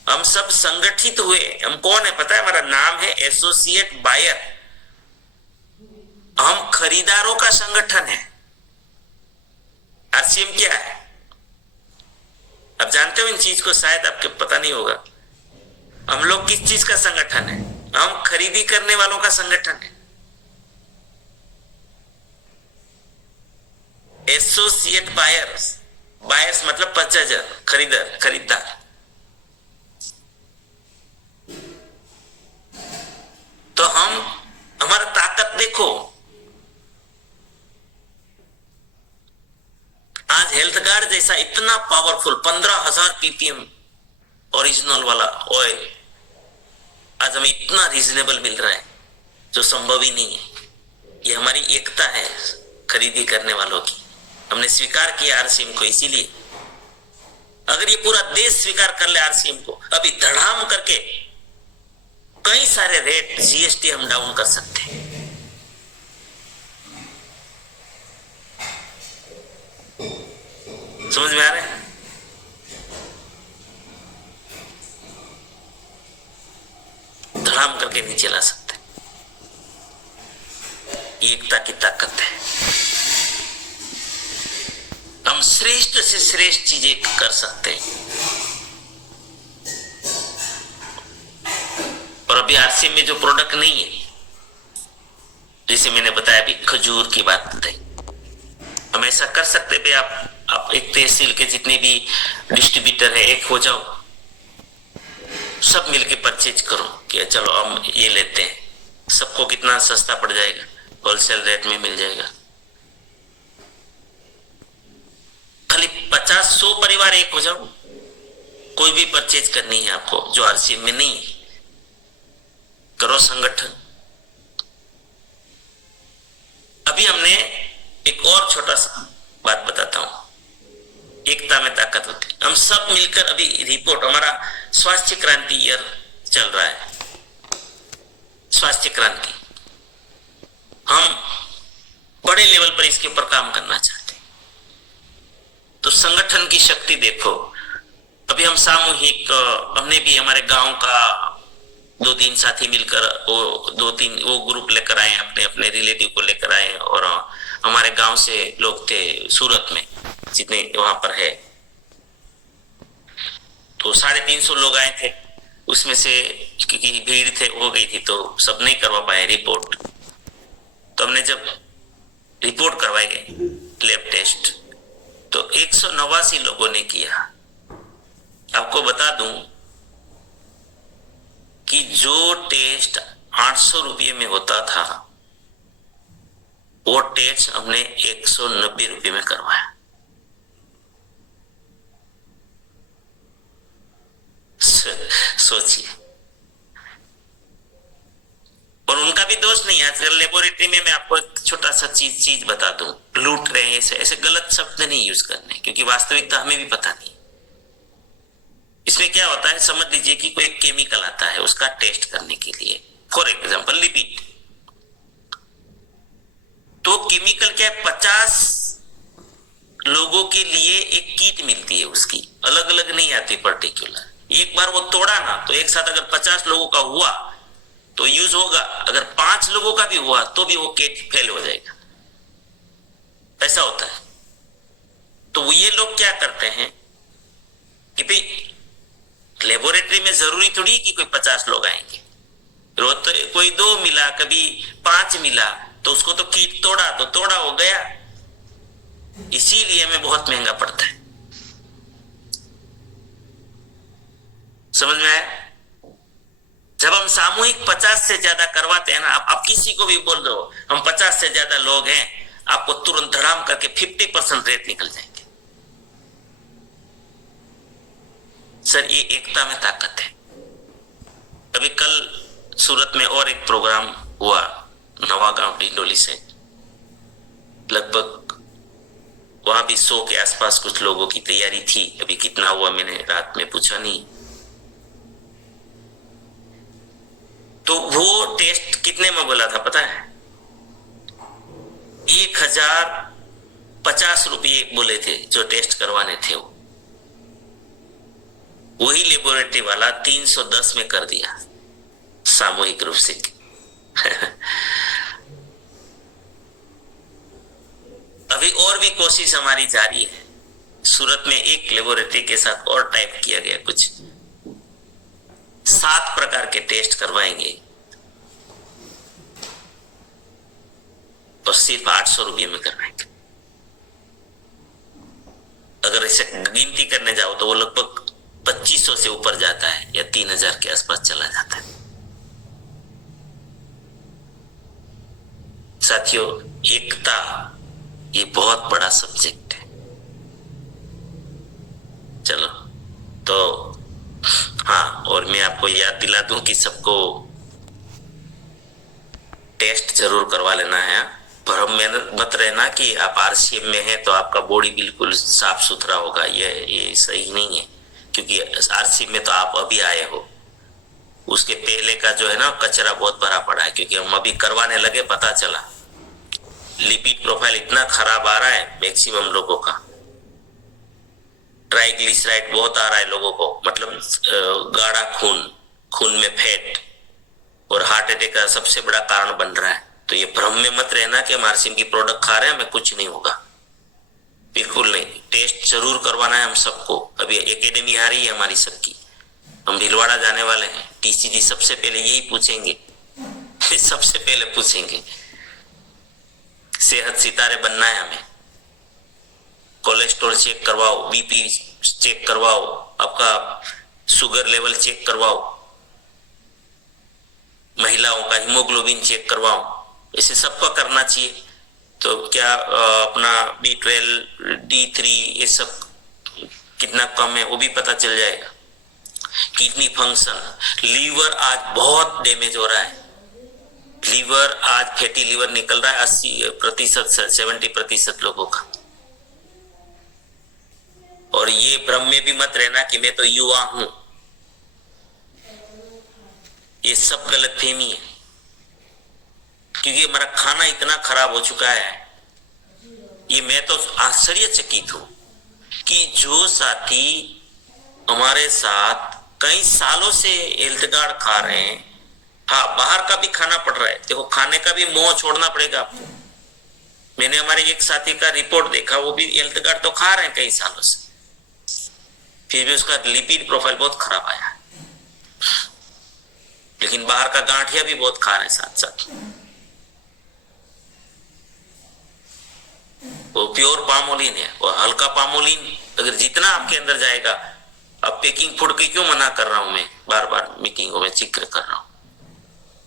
हम सब संगठित हुए। हम कौन है पता है? हमारा नाम है एसोसिएट बायर। हम खरीदारों का संगठन है। आरसीएम क्या है आप जानते हो? इन चीज को शायद आपके पता नहीं होगा। हम लोग किस चीज का संगठन है? हम खरीदी करने वालों का संगठन है। एसोसिएट बायर्स, बायर्स मतलब परचेजर, खरीदार। तो हमारा ताकत देखो। आज हेल्थ गार्ड जैसा इतना पावरफुल 15,000 ppm ओरिजिनल वाला ऑयल आज हमें इतना रीजनेबल मिल रहा है जो संभव ही नहीं है। ये हमारी एकता है खरीदी करने वालों की। हमने स्वीकार किया आरसीएम को। इसीलिए अगर ये पूरा देश स्वीकार कर ले आरसीएम को, अभी धड़ाम करके कई सारे रेट जीएसटी हम डाउन कर सकते हैं। समझ में आ रहा है? धड़ाम करके नीचे ला सकते। एकता की ताकत है। हम श्रेष्ठ से श्रेष्ठ चीजें कर सकते हैं। और अभी आरसीएम में जो प्रोडक्ट नहीं है, जैसे मैंने बताया अभी खजूर की बात बताई, हम ऐसा कर सकते हैं। आप एक तहसील के जितने भी डिस्ट्रीब्यूटर है, एक हो जाओ, सब मिलके परचेज करो कि चलो हम ये लेते हैं। सबको कितना सस्ता पड़ जाएगा, होलसेल रेट में मिल जाएगा। खाली 50-100 परिवार एक हो जाओ, कोई भी परचेज करनी है आपको जो आरसीएम में नहीं है, करो संगठन। अभी हमने एक और छोटा सा बात बताता हूं, एकता में ताकत होती। हम सब मिलकर अभी रिपोर्ट, हमारा स्वास्थ्य क्रांति ईयर चल रहा है, स्वास्थ्य क्रांति, हम बड़े लेवल पर इसके ऊपर काम करना चाहते हैं। तो संगठन की शक्ति देखो। अभी हम सामूहिक, हमने भी हमारे गांव का दो तीन साथी मिलकर वो ग्रुप लेकर आए, अपने अपने रिलेटिव को लेकर आए, और हमारे गांव से लोग थे सूरत में जितने वहां पर है, तो 350 लोग आए थे। उसमें से क्योंकि भीड़ थे हो गई थी तो सब नहीं करवा पाए रिपोर्ट। तो हमने जब रिपोर्ट करवाई गई लैब टेस्ट तो 189 लोगों ने किया। आपको बता दूं कि जो टेस्ट 800 रुपये में होता था वो टेस्ट हमने 190 रुपये में करवाया। सोचिए, और उनका भी दोष नहीं है। आजकल लेबोरेटरी में मैं आपको एक छोटा सा चीज बता दूं, लूट रहे हैं ऐसे गलत शब्द नहीं यूज करने, क्योंकि वास्तविकता हमें भी पता नहीं। इसमें क्या होता है, समझ लीजिए कि कोई केमिकल आता है उसका टेस्ट करने के लिए, फॉर एग्जाम्पल लिपिड, तो केमिकल क्या है, 50 लोगों के लिए एक किट मिलती है, उसकी अलग अलग नहीं आती पर्टिकुलर। एक बार वो तोड़ा ना तो एक साथ अगर 50 लोगों का हुआ तो यूज होगा, अगर 5 लोगों का भी हुआ तो भी वो किट फेल हो जाएगा, ऐसा होता है। तो ये लोग क्या करते हैं कि भाई लेबोरेटरी में जरूरी थोड़ी कि कोई 50 लोग आएंगे, रोज तो कोई 2 मिला कभी 5 मिला तो उसको तो किट तोड़ा तो तोड़ा हो गया, इसीलिए हमें बहुत महंगा पड़ता है। समझ में आया? जब हम सामूहिक 50 से ज्यादा करवाते हैं ना, आप किसी को भी बोल दो हम 50 से ज्यादा लोग हैं, आपको तुरंत धड़ाम करके 50% रेट निकल जाएंगे। सर ये एकता में ताकत है। अभी कल सूरत में और एक प्रोग्राम हुआ, नवागांव डिंडोली से, लगभग वहां भी 100 के आसपास कुछ लोगों की तैयारी थी। अभी कितना हुआ मैंने रात में पूछा नहीं। तो वो टेस्ट कितने में बोला था पता है? 1050 रुपये बोले थे जो टेस्ट करवाने थे। वही लेबोरेटरी वाला 310 में कर दिया सामूहिक रूप से। अभी और भी कोशिश हमारी जारी है। सूरत में एक लेबोरेटरी के साथ और टाइप किया गया, कुछ 7 प्रकार के टेस्ट करवाएंगे और सिर्फ 800 रुपये में करवाएंगे। अगर इसे गिनती करने जाओ तो वो लगभग 2500 से ऊपर जाता है या 3000 के आसपास चला जाता है। साथियों, एकता ये बहुत बड़ा सब्जेक्ट है। चलो तो हाँ, और मैं आपको याद दिला दूं कि सबको टेस्ट जरूर करवा लेना है। भ्रम में मत रहना कि आप आरसीएम में हैं तो आपका बॉडी बिल्कुल साफ सुथरा होगा, ये सही नहीं है। क्योंकि आरसीएम में तो आप अभी आए हो, उसके पहले का जो है ना कचरा बहुत भरा पड़ा है। क्योंकि हम अभी करवाने लगे, पता चला लिपिड प्रोफाइल इतना खराब आ रहा है मैक्सिमम लोगों का। ट्राइग्लिसराइड बहुत आ रहा है लोगों को, मतलब गाढ़ा खून में फैट, और हार्ट अटैक का सबसे बड़ा कारण बन रहा है। तो ये भ्रम में मत रहना कि हम आरसीएम की प्रोडक्ट खा रहे हैं, हमें कुछ नहीं होगा, बिल्कुल नहीं। टेस्ट जरूर करवाना है हम सबको। अभी एकेडमी आ रही है हमारी सबकी, हम भीलवाड़ा जाने वाले हैं। टीसीजी सबसे पहले यही पूछेंगे, सबसे पहले पूछेंगे। सेहत सितारे बनना है हमें। कोलेस्ट्रॉल चेक करवाओ, बीपी चेक करवाओ, आपका शुगर लेवल चेक करवाओ, महिलाओं का हीमोग्लोबिन चेक करवाओ, इसे सबका करना चाहिए। तो क्या अपना B12, D3 ये सब कितना कम है वो भी पता चल जाएगा। किडनी फंक्शन, लीवर आज बहुत डैमेज हो रहा है। लीवर आज फैटी लीवर निकल रहा है 80% से 70% लोगों का। और ये भ्रम में भी मत रहना कि मैं तो युवा हूं, ये सब गलतफहमी है। क्योंकि हमारा खाना इतना खराब हो चुका है, ये मैं तो आश्चर्यचकित हूं कि जो साथी हमारे साथ कई सालों से हेल्थ कार्ड खा रहे हैं हाँ, बाहर का भी खाना पड़ रहा है। देखो, खाने का भी मोह छोड़ना पड़ेगा आपको। मैंने हमारे एक साथी का रिपोर्ट देखा, वो भी हेल्थ कार्ड तो खा रहे हैं कई सालों से, फिर भी उसका लिपिड प्रोफाइल बहुत खराब आया है। लेकिन बाहर का गांठिया भी बहुत खा रहे हैं साथ साथ। वो प्योर पामोलिन है, वो हल्का पामोलिन अगर जितना आपके अंदर जाएगा। अब पैकिंग फूड की क्यों मना कर रहा हूं मैं, बार बार मीटिंगों में जिक्र कर रहा हूं।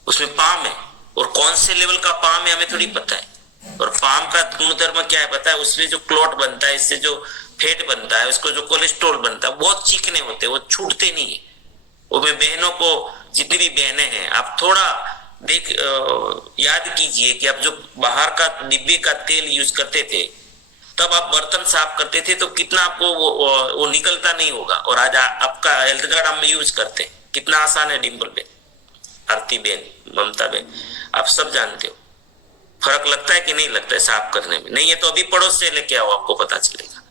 उसमें पाम है, और कौन से लेवल का पाम है हमें थोड़ी पता है। और पाम का गुणधर्म क्या है पता है, उसमें जो क्लोट बनता है, इससे जो फैट बनता है, उसको जो कोलेस्ट्रॉल बनता है, बहुत चिकने होते हैं, वो छूटते नहीं है। वो मैं बहनों को, जितनी भी बहनें हैं, आप थोड़ा याद कीजिए कि आप जो बाहर का डिब्बे का तेल यूज करते थे, तब आप बर्तन साफ करते थे तो कितना आपको वो निकलता नहीं होगा। और आज आपका हेल्थ कार्ड हम यूज करते हैं, कितना आसान है। डिम्पल बेन, आरती बेन, ममता बेन, आप सब जानते हो। फर्क लगता है कि नहीं लगता है साफ करने में? नहीं है तो अभी पड़ोस से लेके आओ, आपको पता चलेगा।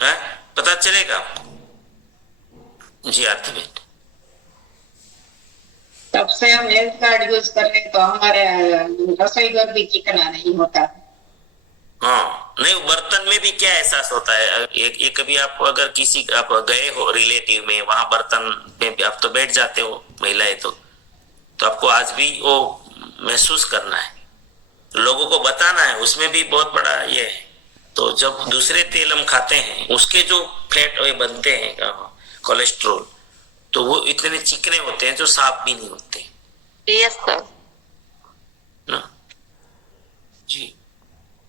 है? पता चलेगा आपको। जी आरती बेन, तब से हम हेल्थ कार्ड यूज कर रहे हैं, तो हमारे रसोई घर भी चिकना नहीं होता। हाँ, नहीं, बर्तन में भी क्या एहसास होता है। एक कभी आप अगर किसी आप गए हो रिलेटिव में, वहां बर्तन में आप तो बैठ जाते हो महिलाएं, तो आपको आज भी वो महसूस करना है, लोगों को बताना है। उसमें भी बहुत बड़ा ये है। तो जब दूसरे तेल हम खाते हैं, उसके जो फैट बनते हैं कोलेस्ट्रोल, तो वो इतने चिकने होते हैं जो साफ भी नहीं होते। Yes sir. ना जी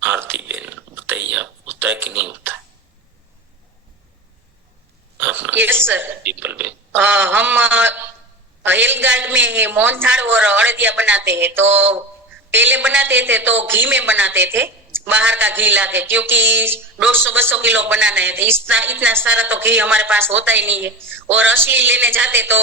आरती बेन, बताइए आप, होता है कि नहीं होता है अपना? Yes sir. डिम्पल बेन, हम हेल्थ कार्ड में मोहनथाल और अड़दिया बनाते हैं। तो पहले बनाते थे तो घी में बनाते थे, बाहर का घी लाके, क्योंकि 150-200 किलो बनाना है तो इतना सारा तो घी हमारे पास होता ही नहीं है। और असली लेने जाते तो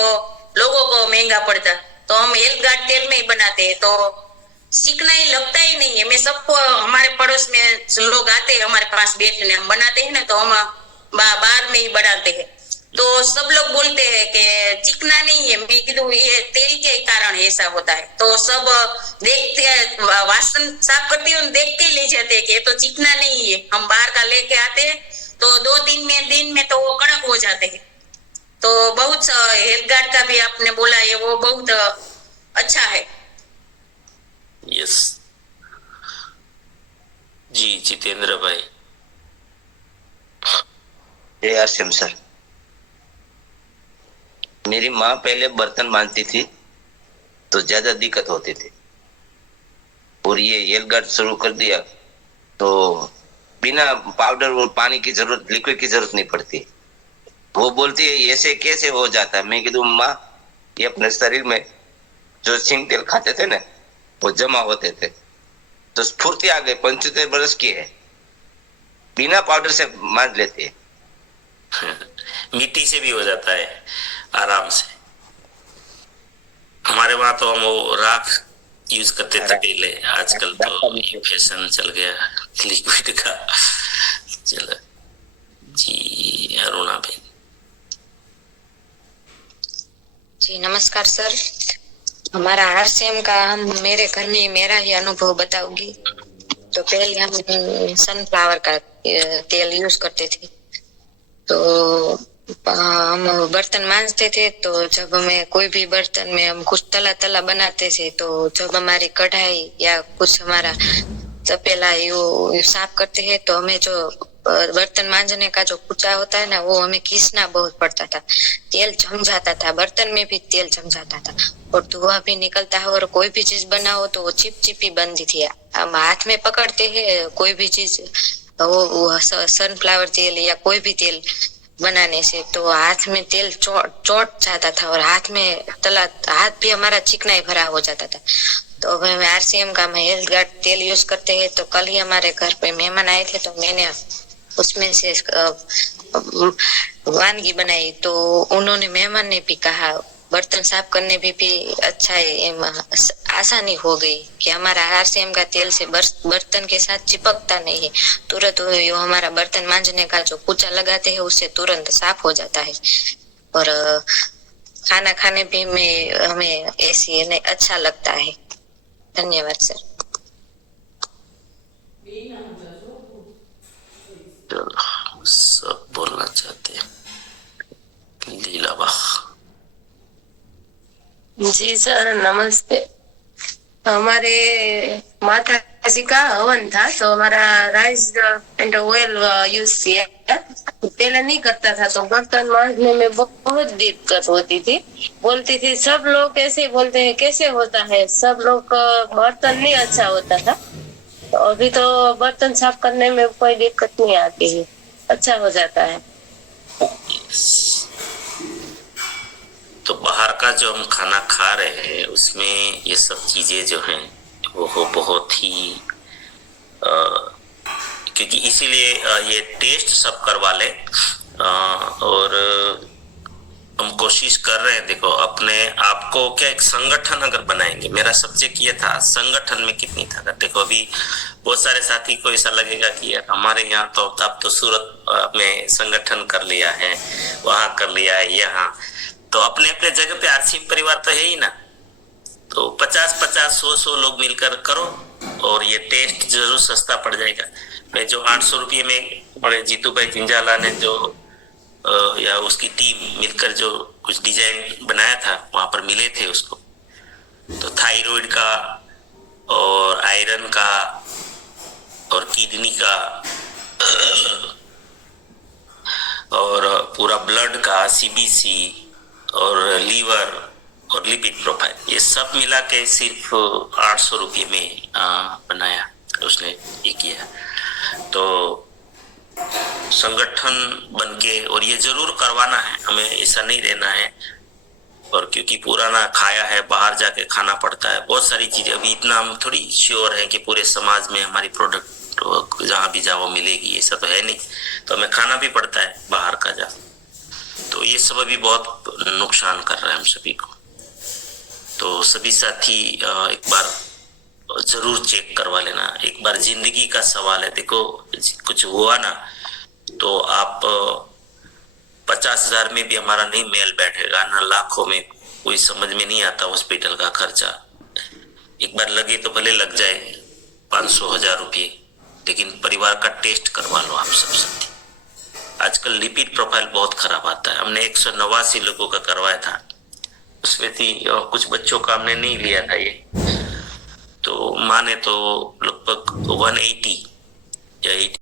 लोगों को महंगा पड़ता। तो हम हेल्थ कार्ड तेल में ही बनाते हैं, तो सीखना ही लगता ही नहीं है। मैं सबको, हमारे पड़ोस में लोग आते हैं हमारे पास बैठने, हम बनाते हैं ना, तो हम बाहर में ही बनाते हैं। तो सब लोग बोलते हैं कि चिकना नहीं है। मैं कीधु ये तेल के कारण ऐसा होता है। तो सब देखते हैं, वासन साफ करती हूँ, देख के ले जाते हैं कि ये तो चिकना नहीं है। हम बाहर का लेके आते हैं तो 2 दिन में तो वो कड़क हो जाते हैं। तो बहुत हेल्थ कार्ड का भी आपने बोला है, वो बहुत अच्छा है। यस जी जितेंद्र भाई। जय आसिम सर। मेरी माँ पहले बर्तन मांजती थी तो ज्यादा दिक्कत होती थी, और ये हेल्थ कार्ड शुरू कर दिया तो बिना पाउडर और पानी की जरूरत, लिक्विड की जरूरत नहीं पड़ती। वो बोलती है ऐसे कैसे हो जाता है। मैं कहूँ माँ, ये अपने शरीर में जो सिंग तेल खाते थे ना, वो जमा होते थे, तो स्फूर्ति आ गई। 75 वर्ष की है, बिना पाउडर से मांज लेती है। मिट्टी से भी हो जाता है आराम से। हमारे वहां तो हम वो राख यूज करते थे पहले, आजकल तो फैशन चल गया लिक्विड का। चलो जी अरुणा बेन। जी नमस्कार सर। हमारा आरसीएम का, हम मेरे घर में मेरा ही अनुभव बताऊंगी। तो पहले हम सनफ्लावर का तेल यूज करते थे। तो हम बर्तन मांजते थे, तो जब हमें कोई भी बर्तन में हम कुछ तला बनाते थे, तो जब हमारी कढ़ाई या कुछ हमारा तपेला यो साफ करते हैं, तो हमें जो बर्तन मांजने का जो कुचा होता है ना, वो हमें खींचना बहुत पड़ता था। तेल जम जाता था, बर्तन में भी तेल जम जाता था और धुआं भी निकलता है। और कोई भी चीज बनाओ तो वो चिपचिपी बनती थी। हम हाथ में पकड़ते हैं कोई भी चीज, वो सनफ्लावर तेल या कोई भी तेल बनाने से, तो हाथ में तेल चोट जाता था और हाथ भी हमारा चिकना ही भरा हो जाता था। तो अब हम आरसीएम का हेल्थ कार्ड तेल यूज करते हैं। तो कल ही हमारे घर पे मेहमान आए थे, तो मैंने उसमें से वानगी बनाई। तो उन्होंने, मेहमान ने भी कहा बर्तन साफ करने भी अच्छा है, आसानी हो गई कि हमारा आरसीएम का तेल से बर्तन के साथ चिपकता नहीं है, तुरंत वो हमारा बर्तन मांजने का जो कुचा लगाते हैं उससे तुरंत साफ हो जाता है। और खाना खाने भी में हमें ऐसी नहीं अच्छा लगता है। धन्यवाद सर। चलो सब बोलना चाहते हैं। लीलाबा। जी सर नमस्ते। हमारे माता जी का हवन था तो हमारा राइस एंड ऑयल यूज किया। पहले नहीं करता था तो बर्तन मांजने में बहुत दिक्कत होती थी। बोलती थी सब लोग ऐसे बोलते हैं कैसे होता है, सब लोग का बर्तन नहीं अच्छा होता था। तो अभी तो बर्तन साफ करने में कोई दिक्कत नहीं आती है, अच्छा हो जाता है। तो बाहर का जो हम खाना खा रहे हैं उसमें ये सब चीजें जो हैं वो बहुत ही क्योंकि इसीलिए ये टेस्ट सब करवा ले और हम कोशिश कर रहे हैं। देखो अपने आप को क्या एक संगठन अगर बनाएंगे, मेरा सब्जेक्ट ये था संगठन में कितनी ताकत। देखो अभी बहुत सारे साथी को ऐसा लगेगा कि यार हमारे यहाँ तो अब तो सूरत में संगठन कर लिया है, वहां कर लिया है, यहाँ तो अपने अपने जगह पे आरसीएम परिवार तो है ही ना। तो 50-50 100-100 लोग मिलकर करो और ये टेस्ट जरूर सस्ता पड़ जाएगा। मैं जो 800 रुपये में बड़े जीतू भाई जिंजाला ने जो या उसकी टीम मिलकर जो कुछ डिजाइन बनाया था वहां पर मिले थे उसको, तो थायराइड का और आयरन का और किडनी का और पूरा ब्लड का सीबीसी और लीवर और लिपिड प्रोफाइल, ये सब मिला के सिर्फ 800 रुपये में बनाया उसने ये किया। तो संगठन बनके और ये जरूर करवाना है, हमें ऐसा नहीं रहना है। और क्योंकि पुराना खाया है, बाहर जाके खाना पड़ता है, बहुत सारी चीजें अभी इतना हम थोड़ी श्योर है कि पूरे समाज में हमारी प्रोडक्ट जहां भी जाओ मिलेगी, ऐसा तो है नहीं। तो हमें खाना भी पड़ता है बाहर का जा। तो ये सब अभी बहुत नुकसान कर रहा है हम सभी को। तो सभी साथी एक बार जरूर चेक करवा लेना। एक बार जिंदगी का सवाल है। देखो कुछ हुआ ना तो आप 50,000 में भी हमारा नहीं मेल बैठेगा ना, लाखों में, कोई समझ में नहीं आता हॉस्पिटल का खर्चा। एक बार लगे तो भले लग जाए 500-1000 रुपये, लेकिन परिवार का टेस्ट करवा लो आप सब साथी। आजकल लिपिड प्रोफाइल बहुत खराब आता है। हमने 189 लोगों का करवाया था, उसमें थी कुछ बच्चों का हमने नहीं लिया था ये, तो माने तो लगभग 180 या 80